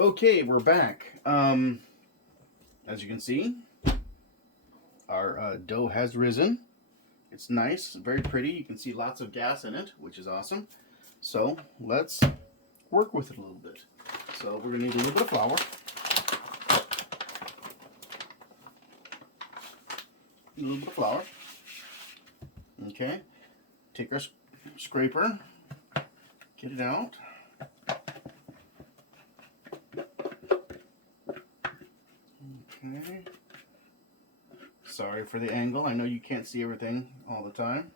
Okay, we're back. As you can see, our dough has risen. It's nice, very pretty. You can see lots of gas in it, which is awesome. So let's work with it a little bit. So we're gonna need a little bit of flour. A little bit of flour. Okay. Take our scraper, get it out. Okay. Sorry for the angle. I know you can't see everything all the time.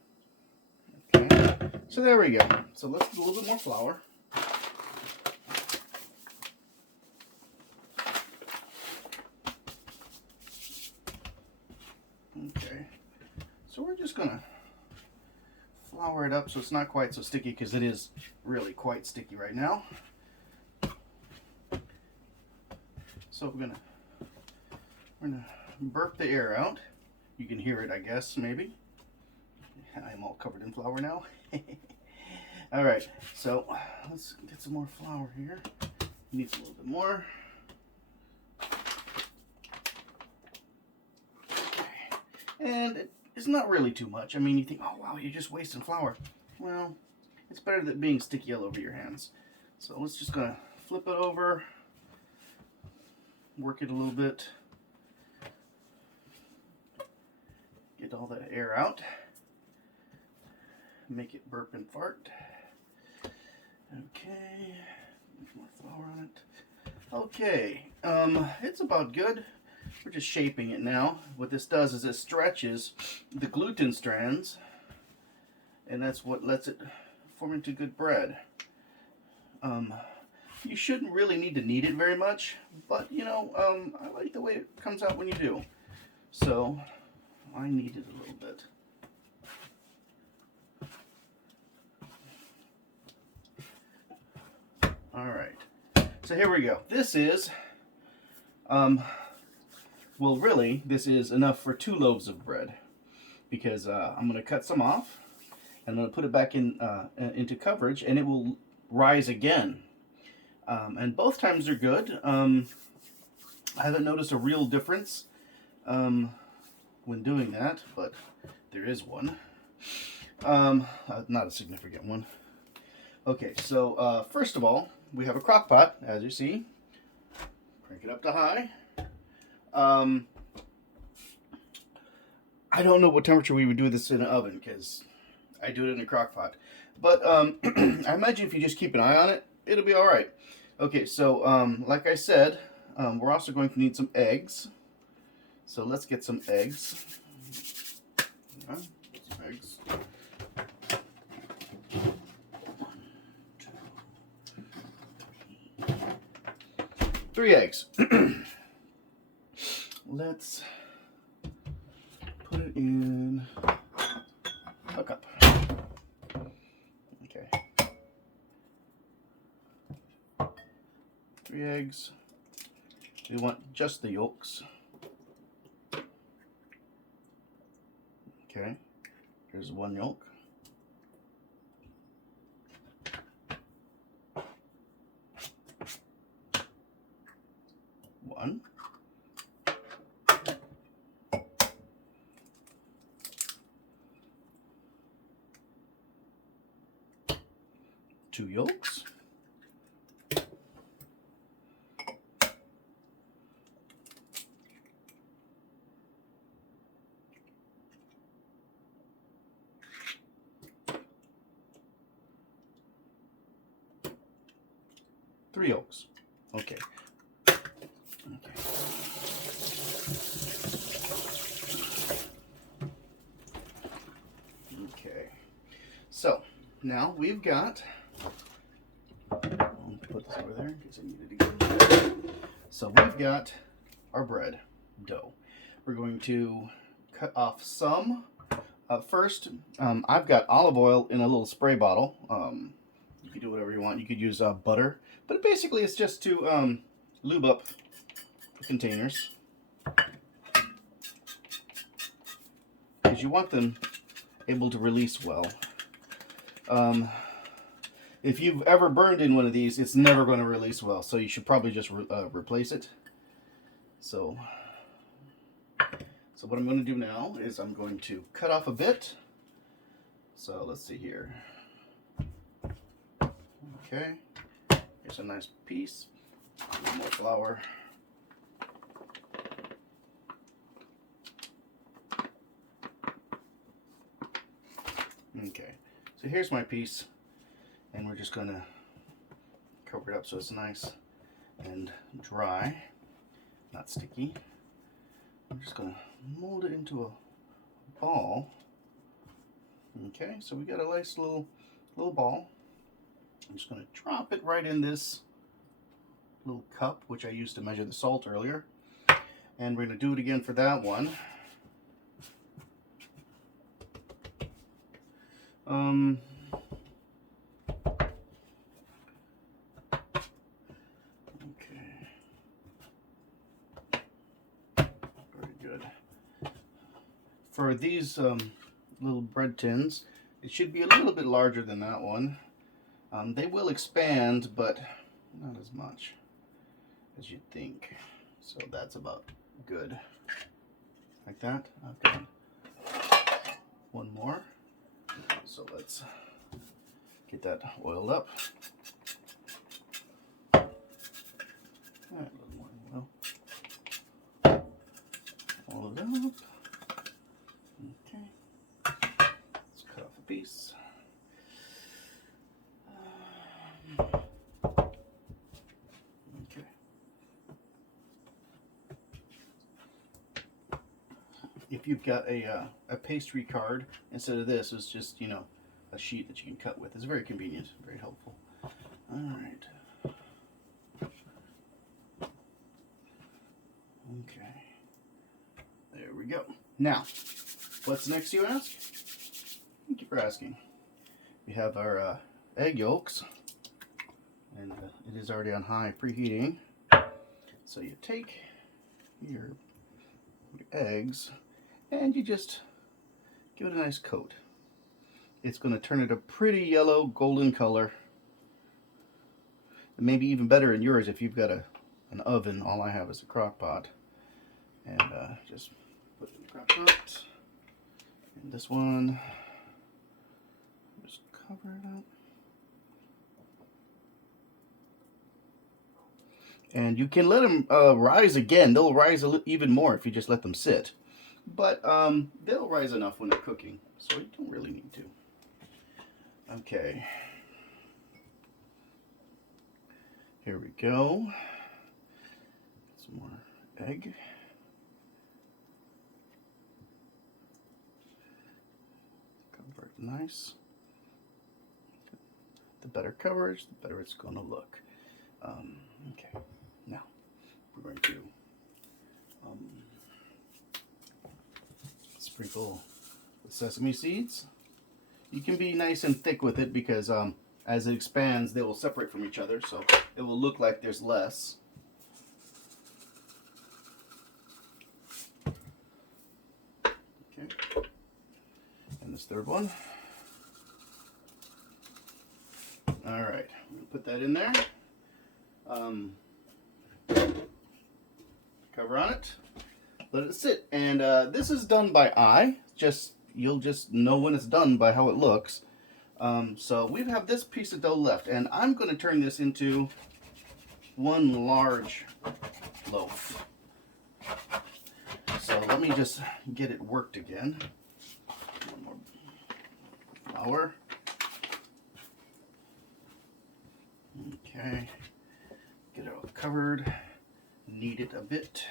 Okay. So there we go. So let's do a little bit more flour. Okay. So we're just gonna flour it up so it's not quite so sticky, because it is really quite sticky right now. So we're gonna burp the air out. You can hear it, I guess, maybe. I'm all covered in flour now. All right, so let's get some more flour here. Needs a little bit more. Okay. And it's not really too much. I mean, you think, oh wow, you're just wasting flour. Well, it's better than being sticky all over your hands. So let's just gonna flip it over, work it a little bit. Get all that air out. Make it burp and fart. Okay. More flour on it. Okay. It's about good. We're just shaping it now. What this does is it stretches the gluten strands, and that's what lets it form into good bread. You shouldn't really need to knead it very much, but you know, I like the way it comes out when you do. So I knead it a little bit. All right. So here we go. This is, well, really, this is enough for 2 loaves of bread, because I'm going to cut some off, and I'm going to put it back in into coverage, and it will rise again. And both times are good. I haven't noticed a real difference when doing that, but there is one. Not a significant one. Okay, so first of all, we have a crock pot, as you see. Crank it up to high. I don't know what temperature we would do this in an oven, because I do it in a crock pot. But I imagine if you just keep an eye on it, it'll be all right. Okay, so like I said, we're also going to need some eggs. So let's get some eggs. Yeah, some eggs. 3 eggs. Let's put it in a cup. Okay. 3 eggs. We want just the yolks. Okay. Here's 1 yolk. One. 2 yolks. 3 yolks. Okay. Okay. So now we've got. I'll put this over there in case I need it again. So we've got our bread dough. We're going to cut off some. First, I've got olive oil in a little spray bottle. You could do whatever you want. You could use butter, but basically it's just to lube up the containers, because you want them able to release well. if you've ever burned in one of these, it's never going to release well. So you should probably just replace it. So what I'm going to do now is I'm going to cut off a bit. So let's see here. Okay, here's a nice piece. A little more flour. Okay, so here's my piece, and we're just going to cover it up so it's nice and dry, not sticky. I'm just going to mold it into a ball. Okay, so we got a nice little ball. I'm just going to drop it right in this little cup, which I used to measure the salt earlier. And we're going to do it again for that one. Okay. Very good. For these little bread tins, it should be a little bit larger than that one. They will expand, but not as much as you'd think. So that's about good. Like that. I've got one more. So let's get that oiled up. All right, a little more oil. Oil it up. Okay. Let's cut off a piece. Okay. If you've got a pastry card, instead of this, it's just, you know, a sheet that you can cut with. It's very convenient, very helpful. All right. Okay. There we go. Now, what's next, you ask? Thank you for asking. We have our egg yolks, and it is already on high preheating. So you take your eggs and you just give it a nice coat. It's going to turn it a pretty yellow golden color. And maybe even better in yours if you've got an oven. All I have is a crock pot. And just put it in the crock pot. And this one, just cover it up. And you can let them rise again. They'll rise even more if you just let them sit. But they'll rise enough when they're cooking, so you don't really need to. Okay. Here we go. Some more egg. Cover it nice. The better coverage, the better it's going to look. Okay. Now, we're going to sprinkle the sesame seeds. You can be nice and thick with it because as it expands, they will separate from each other, so it will look like there's less. Okay. And this third one. All right, I'm gonna put that in there. Cover on it. Let it sit. And this is done by eye. You'll just know when it's done by how it looks. So we have this piece of dough left, and I'm going to turn this into one large loaf. So let me just get it worked again. One more flour. Okay. Get it all covered. Knead it a bit.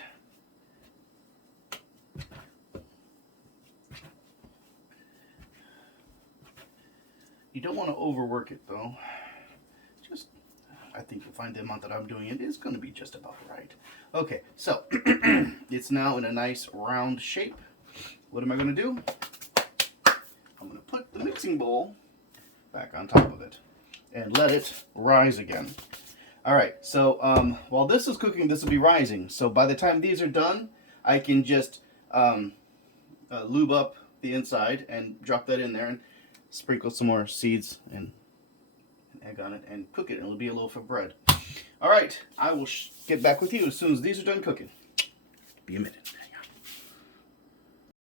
You don't want to overwork it though. Just, I think you'll find the amount that I'm doing it is going to be just about right. Okay, so it's now in a nice round shape. What am I going to do? I'm going to put the mixing bowl back on top of it and let it rise again. All right, so while this is cooking, this will be rising. So by the time these are done, I can just lube up the inside and drop that in there and sprinkle some more seeds and egg on it, and cook it. It'll be a loaf of bread. All right, I will get back with you as soon as these are done cooking. Be a minute.